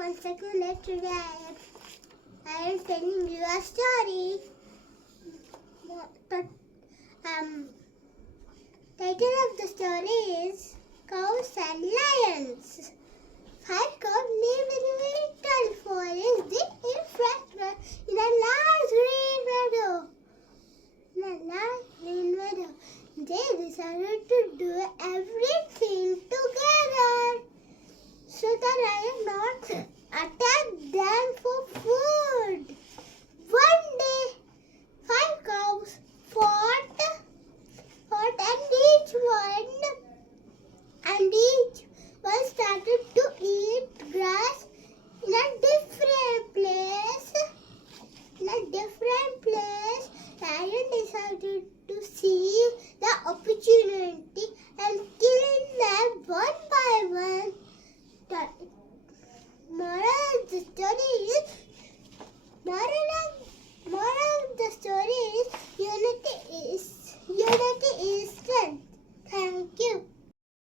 1 second. Today I am telling you a story. Title of the story is Cows and Lions. 5 cows lived in a little forest in fresh in a large green meadow. They decided to do everything together. So the